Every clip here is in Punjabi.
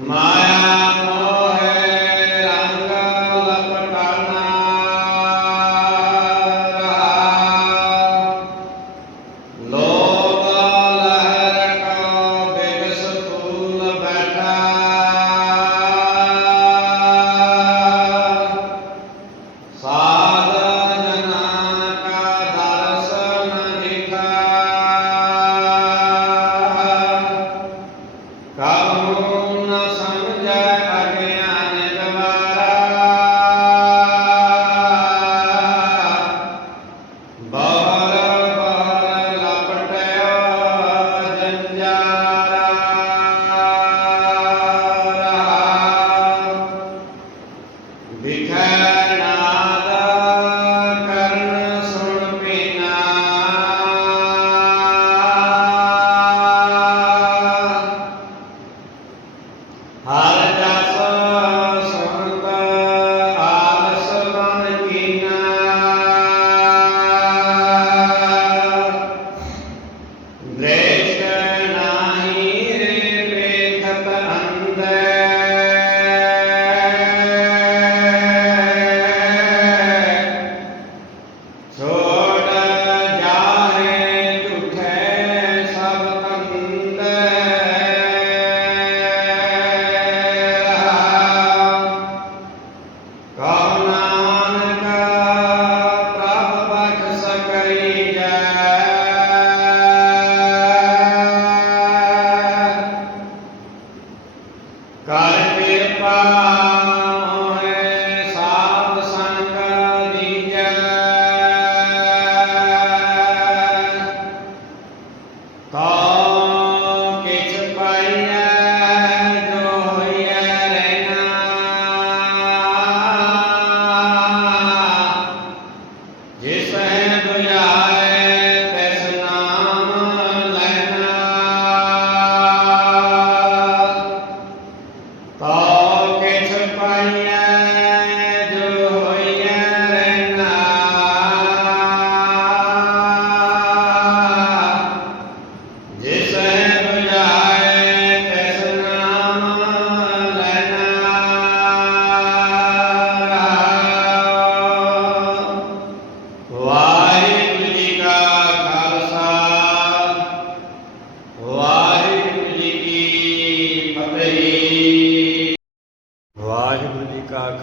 ਮਾਇਆ ਮੋਹੇ ਰੰਗ ਲਪਟਾਣਾ ਲੋਭ ਲਹਿਰ ਕਾ ਬੇਬਸ ਫੂਲ ਬੈਠਾ ਸਾਧ ਜਨਾ ਕਾ ਦਰਸ਼ਨ ਦਿਖਾ ਕਾ Calma.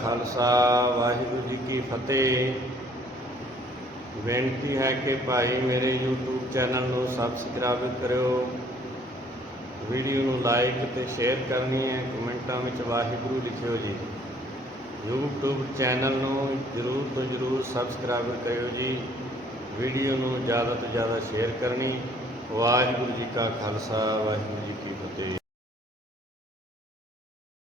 ਖਾਲਸਾ, ਵਾਹਿਗੁਰੂ ਜੀ ਕੀ ਫਤਿਹ। ਬੇਨਤੀ ਹੈ ਕਿ ਭਾਈ ਮੇਰੇ YouTube ਚੈਨਲ ਨੂੰ ਸਬਸਕ੍ਰਾਈਬ ਕਰਿਓ। ਵੀਡੀਓ ਨੂੰ ਲਾਈਕ ਤੇ ਸ਼ੇਅਰ ਕਰਨੀ ਹੈ, ਕਮੈਂਟਾਂ ਵਿੱਚ ਵਾਹਿਗੁਰੂ ਲਿਖਿਓ ਜੀ। YouTube ਚੈਨਲ ਨੂੰ ਜਰੂਰ ਤੋਂ ਜਰੂਰ ਸਬਸਕ੍ਰਾਈਬ ਕਰਿਓ ਜੀ। ਵੀਡੀਓ ਨੂੰ ਜ਼ਿਆਦਾ ਤੋਂ ਜ਼ਿਆਦਾ ਸ਼ੇਅਰ ਕਰਨੀ। ਵਾਹਿਗੁਰੂ ਜੀ ਕਾ ਖਾਲਸਾ, ਵਾਹਿਗੁਰੂ ਜੀ ਕੀ ਫਤਿਹ।